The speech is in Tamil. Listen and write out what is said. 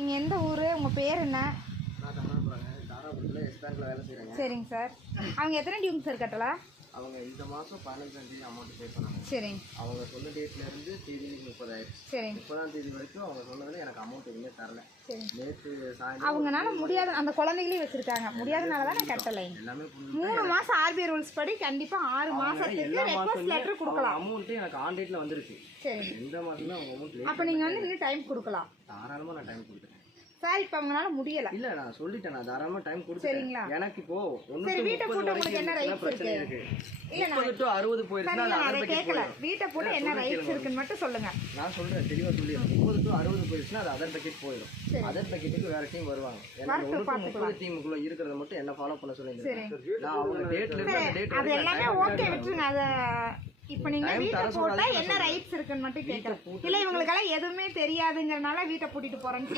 நீங்கள் எந்த ஊர், உங்கள் பேர் என்ன? நான் தாராபுரத்தில் எஸ் பேங்க்கில் வேலை செய்கிறேங்க. சரிங்க சார். அவங்க எத்தனை டியூங்க சார் கட்டலாம்? அவங்க இந்த மாதம் 15ஆம் தேதி அமௌண்ட் பே பண்ணாங்க. சரிங்க. அவங்க சொன்ன டேட்லேருந்து தேதி 30 சரிங்க. 30ஆம் தேதி வரைக்கும் அவங்க சொன்னதில் எனக்கு அமௌண்ட் எதுவுமே தரல. சரி. நேற்று சாயந்தரம் அவங்கனால முடியாத அந்த குழந்தைகளையும் வச்சுருக்காங்க, முடியாதனால தான் நான் கட்டலை. எல்லாமே 3 மாதம் ஆர்பிஐ ரூல்ஸ் படி கண்டிப்பாக 6 மாதத்துக்கு ரெக்வஸ்ட் லெட்டர் கொடுக்கலாம். அமௌண்ட்டு எனக்கு ஆன் டேட்டில் வந்துருச்சு. சரி. இந்த மாதம் தான் அவங்க அமௌண்ட் அப்போ நீங்கள் வந்து இன்னும் டைம் கொடுக்கலாம். தாராளமாக நான் டைம் கொடுத்தேன் சார். இப்போ அவங்களால முடியல. இல்லை நான் சொல்லிட்டேன், நான் தாராளமாக டைம் கொடுத்தேன். சரிங்களா? எனக்கு இப்போ சரி, வீட்டை போட்டு உங்களுக்கு என்ன ரைட்ஸ் பிரச்சனை இருக்கு? இருக்கு. இல்லை, 30 to 60 போயிருச்சுன்னா நான் அதை கேட்கல. வீட்டை போட்டு என்ன ரைட்ஸ் இருக்குன்னு மட்டும் சொல்லுங்க. நான் சொல்றேன் தெளிவா சொல்லி 30 to 60 போயிருச்சுன்னா அது அதர் பக்கெட் போயிடும். அதர் பக்கெட்டுக்கு வேற டீம் வருவாங்க. எனக்கு 30 டீமுக்குள்ள இருக்கிறத மட்டும் என்ன ஃபாலோ பண்ண சொல்லுங்க. நான் அவங்க டேட்ல இருந்து அந்த டேட் அது எல்லாமே ஓகே விட்டுருங்க. அதை இப்போ நீங்க வீட்டை போட்டா என்ன ரைட்ஸ் இருக்குன்னு மட்டும் கேட்கறேன். இல்லை இவங்களுக்கெல்லாம் எதுவுமே தெரியாதுங்கிறனால வீட்டை பூட்டிட்டு போறேன்னு